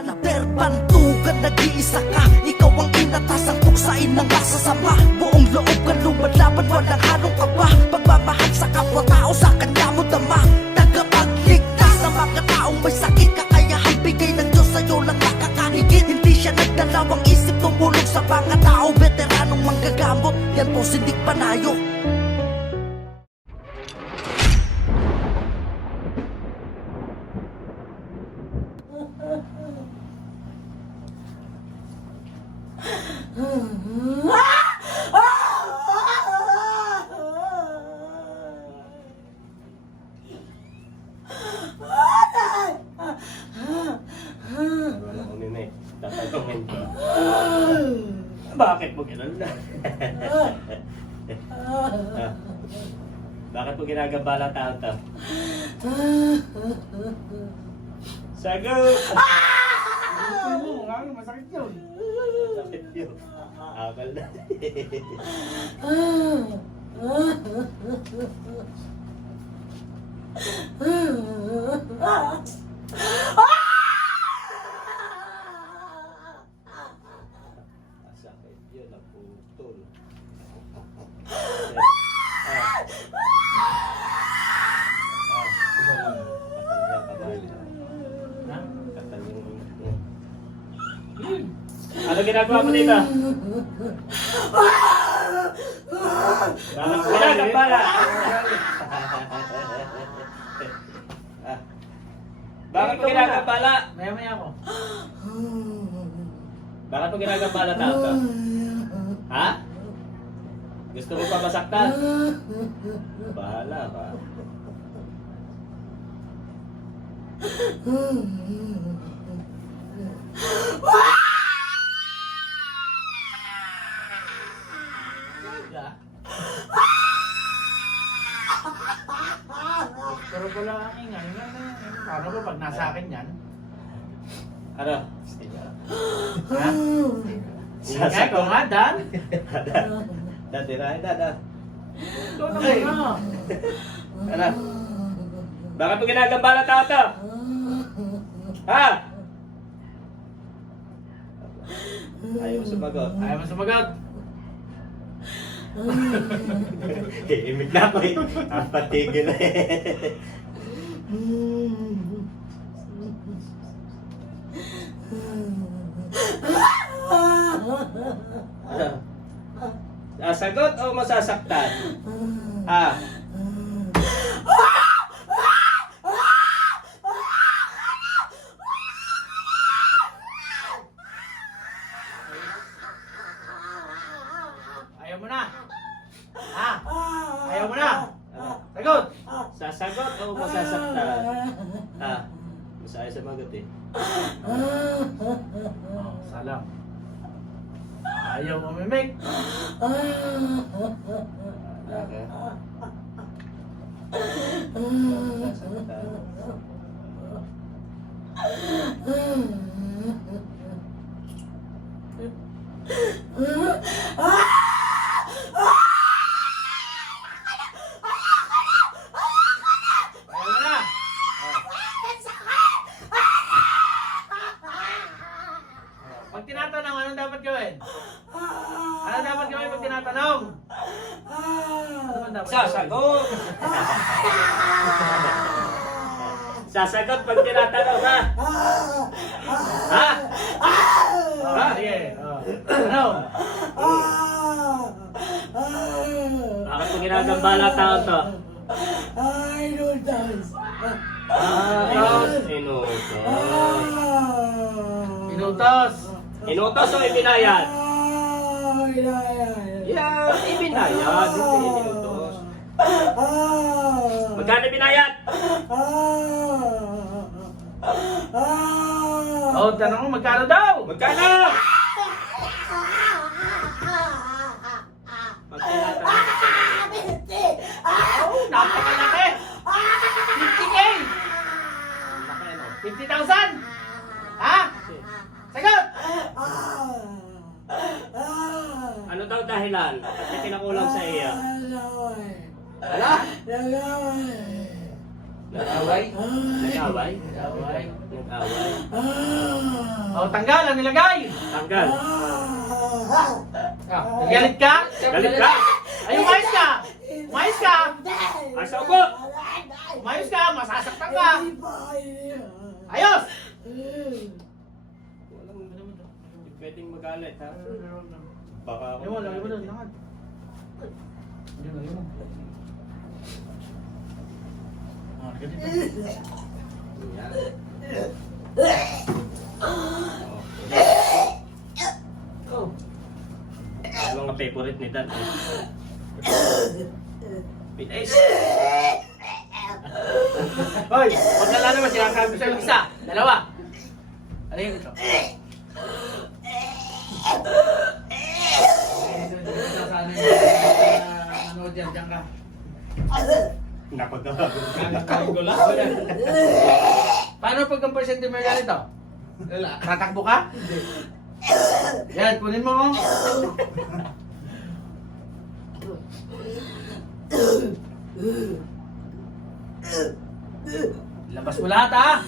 Balater, bantugan, nag-iisa ka. Ikaw ang inatasang tuksain ng masasama. Buong loob ka lumalaban, walang halong kaba. Pagmamahal sa kapwa-tao, sa kanya mo dama. Tagapagligtas ng mga taong may sakit, kakayahan bigay ng Diyos sa'yo lang nakakahigit. Hindi siya nagdalawang isip, tumulong sa mga tao. Veteranong manggagamot, yan po si Nick Panayo. Bakit mo ganun na? Bakit mo ginagambala tao to? Sagot! Masakit yun. Masakit yun. Akal na. Masakit yun, naputol. Ano ginagawa mo dito? Bakit ginagambala? Bakit mo ginagambala? Maya-maya ako. Bakit mo ginagambala tao ka? Ha? Gusto mo pa masaktan? Bahala ka. Pero pala ang ingay. Paano ba pag nasa akin yan? Ano? Ha? Ingay ko nga, Dan. Dati na, dada. Ito naman na. Ano? Bakit mo ginagambala tao to? Ha? Ayaw mo sumagot. Ayaw mo sumagot. Imik na ako eh. Patigil na eh. Ano? Sasagot o masasaktan? Ha? Ayaw mo na. Ha? Ayaw mo na. Sagot. Sasagot o masasaktan? Ha? Masaya sumagot eh. Salam. Ayaw mo mimik. Okay. Masasaktan. Ayaw mo na. Pag tinatanong, anong dapat gawin? Ano dapat gawin pag tinatanong? Ano ba dapat gawin? Sasagot! Sasagot pag tinatanong ha? Ha? Oh, sige. Ano? Bakit mo ginagambala tao to? Inutos. Inutos. Inutos. Inutos o ibinayad? Inayay. Yeah, ibinayad. Hindi inutos. Magkano ibinayad? Oh, tanong mo, magkano daw? Magkano? Magkano? Oh, napakalaki. 50K. Laki ano? 50,000. Ha? Sagot. Ano daw dahilan? Kasi pinakulang sa iya. Wala? Nag-away? Nag-away? Away. Nag-away? O, tanggal ang nilagay. Tanggal. Galit ka? Galit ka? Ay, umayos ka! Umayos ka! Asa upo! Umayos ka! Masasaktan ka! Ayos! Walang pwedeng magalit, ha? Baka ako Lagay mo, lagay mo doon. Lakad. Diyan, lagay mo. Ganito. Yan. Oh. Ano mga favorite ni Dan? Pinays! Hoy! Huwag na lang naman sinasabi sa'yo. Isa! Dalawa! Ano yun ito? Ano dyan? Diyan ka. Nakagago lang. Paano pag ang percent may ganito? Tatakbo ka? Yan, kunin mo. Labas mo lahat, ha?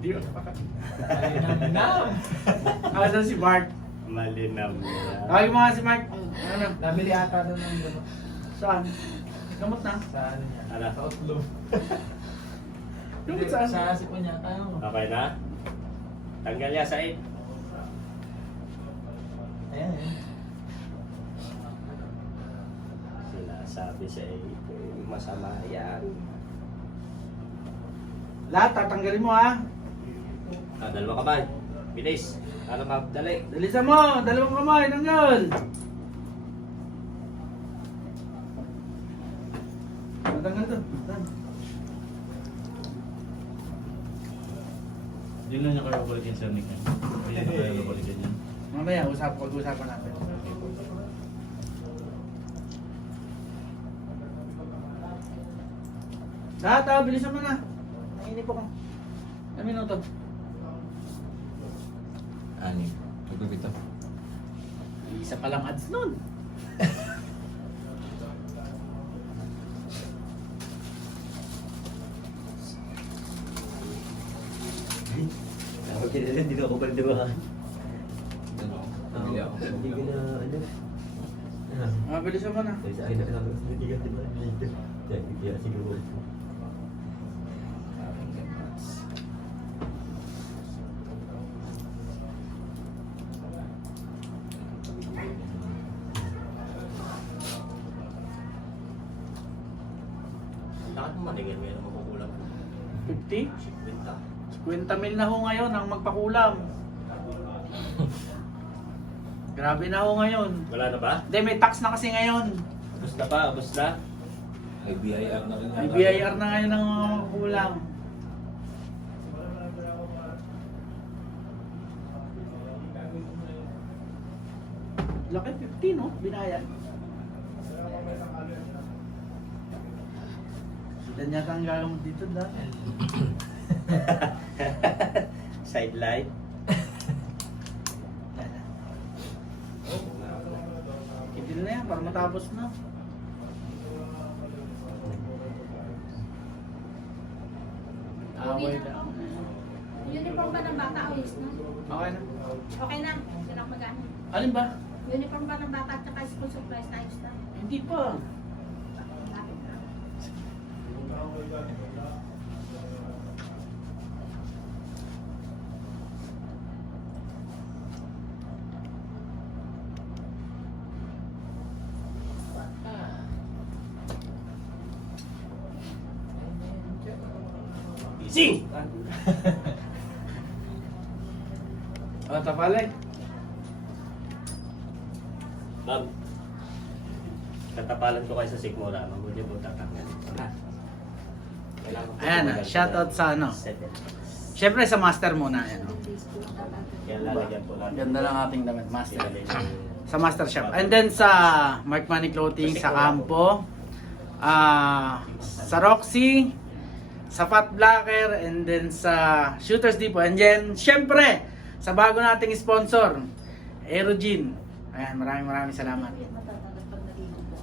Di ba? Asan si Mark? Malinam na. Tawagin mo nga si Mark. Ano? Nabili ata doon ng gamot. Saan? Gamot na. Sa ano niya? Ala. Sa Outlow. Gamot saan? Sa sipon niya. Ano? Okay na? Tanggal niya sa 8. Ayan eh. Sinasabi sa 8. Masama yan. Lahat, tatanggalin mo, ha? Dalawa kamay. Bilis. Para madali. Dalisan mo, dalawang kamay, tanggal. Tanggal to. Hindi lang niya kayo balikin sa Nick. Hindi na kayo balikin niya. Mamaya, pag-usapan natin. Lahat, bilisan mo na. Nainip ako. 1 minuto. Ani. Magpapito. Isa pa lang ads nun. Okay na rin, hindi na ako balduhan. Bibili ako. Hindi ko na, ano? Bilisan mo na. Sa akin na kami, hindi ka diba? Dito. Kaya siguro. Lahat mo maningin, mayroon makukulang. 50? 50. 50 mil na ho ngayon ang magpakulam. Grabe na ho ngayon. Wala na ba? Hindi, may tax na kasi ngayon. Ubus na ba? Ubus na? May BIR na rin. May BIR na ngayon ang magpakulam. Laki, 50 no? Binayad. Sidan yata ang gagamot dito dahil. Sidelight. Kitil na yan para matapos na. Away lang. Uniform ba ng bata ayos na? Okay na. Okay na, sila ang mag-ano. Alin ba? Uniform ba ng bata at saka school supplies ayos na? Hindi pa. Lapit na. Easy! Tapalay. Ma'am, tatapalan ko kayo sa Sigmura. Mabuti po tatanggal. Ayan na, shoutout sa ano. Siyempre sa master muna. Ayan, oh. Yan lalagyan po natin. Ganda lang ating damit, master. Ilalagay Sa master shop. And then sa Mark Money Clothing sa Campo. Sa Roxy. Sa Fat Blacker. And then sa Shooters Depot. And then, siyempre, sa bago nating sponsor, Aerogen. Ayan, maraming salamat. Matatagal pag naligo po.